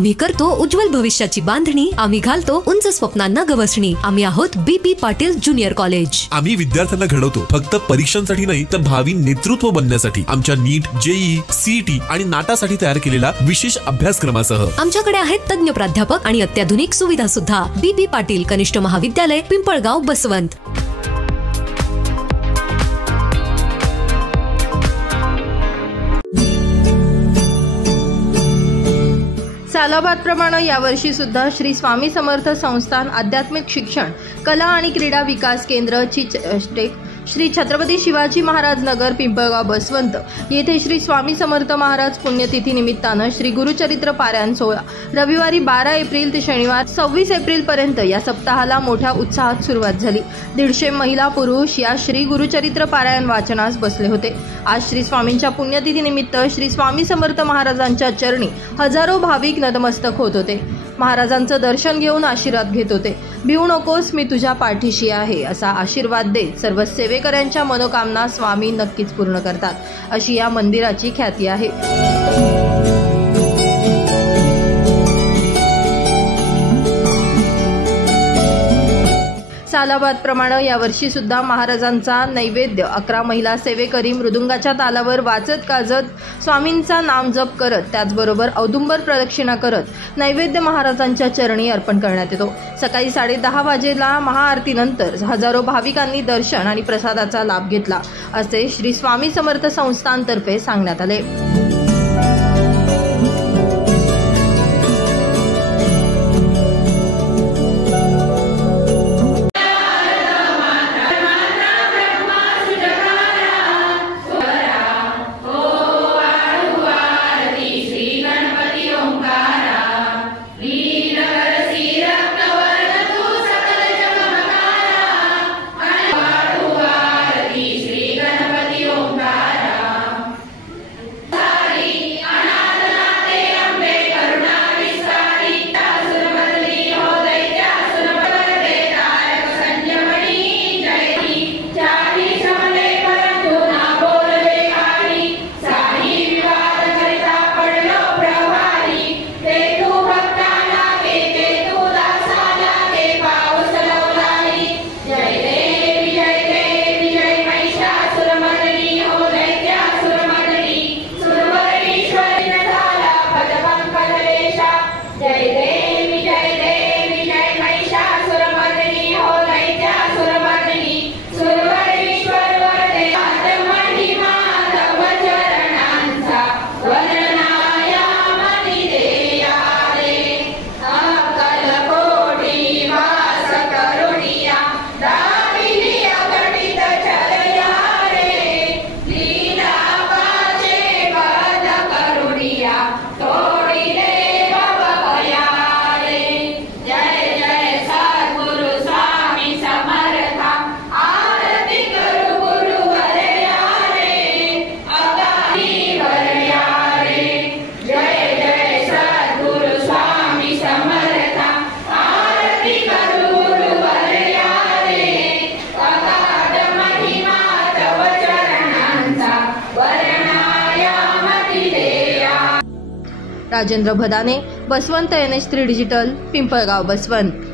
आम्ही करतो उज्ज्वल भविष्याची बांधणी, आम्ही घालतो उंच स्वप्नांना गवसणी। आम्ही आहोत BP पाटील ज्युनियर कॉलेज। आम्ही विद्यार्थ्यांना घडवतो फक्त परीक्षांसाठी नाही तर भावी नेतृत्व बनण्यासाठी। आमच्या नीट, JEE, CET आणि नाटासाठी तयार केलेला विशेष अभ्यासक्रमासह आमच्याकडे आहेत तज्ञ प्राध्यापक आणि अत्याधुनिक सुविधा सुद्धा। BP पाटील कनिष्ठ महाविद्यालय, पिंपळगाव, बसवंत। सालाबादप्रमाणे यावर्षी सुद्धा श्री स्वामी समर्थ संस्थान आध्यात्मिक शिक्षण, कला आणि क्रीडा विकास केंद्र चिचटेक, श्री छत्रपती शिवाजी महाराज नगर, पिंपळगाव, बसवंत येथे श्री स्वामी समर्थ महाराज पुण्यतिथी निमित्तानं श्री गुरुचरित्र पारायण सोहळा रविवारी 12 एप्रिल ते शनिवार 26 एप्रिल पर्यंत या सप्ताहाला मोठ्या उत्साहात सुरुवात झाली। 150 महिला पुरुष या श्री गुरुचरित्र पारायण वाचनास बसले होते। आज श्री स्वामींच्या पुण्यतिथी निमित्त श्री स्वामी समर्थ महाराजांच्या चरणी हजारो भाविक नतमस्तक होत होते। महाराजांचं दर्शन घेऊन आशीर्वाद घेत होते। भिवू नकोस, मी तुझ्या पाठीशी आहे असा आशीर्वाद देत सर्व सेवेकऱ्यांच्या मनोकामना स्वामी नक्कीच पूर्ण करतात, अशी या मंदिराची ख्याती आहे। सालाबादप्रमाणे यावर्षी सुद्धा महाराजांचा नैवेद्य 11 महिला सेवेकरी मृदुंगाच्या तालावर वाजत गाजत स्वामींचा नामजप करत, त्याचबरोबर औदुंबर प्रदक्षिणा करत नैवेद्य महाराजांच्या चरणी अर्पण करण्यात येतो। सकाळी 10:30 वाजेला महाआरतीनंतर हजारो भाविकांनी दर्शन आणि प्रसादाचा लाभ घेतला, असे श्री स्वामी समर्थ संस्थानतर्फे सांगण्यात आले। Rajendra Bhadane, Baswant NH3 digital, Pimpalgaon, Baswant.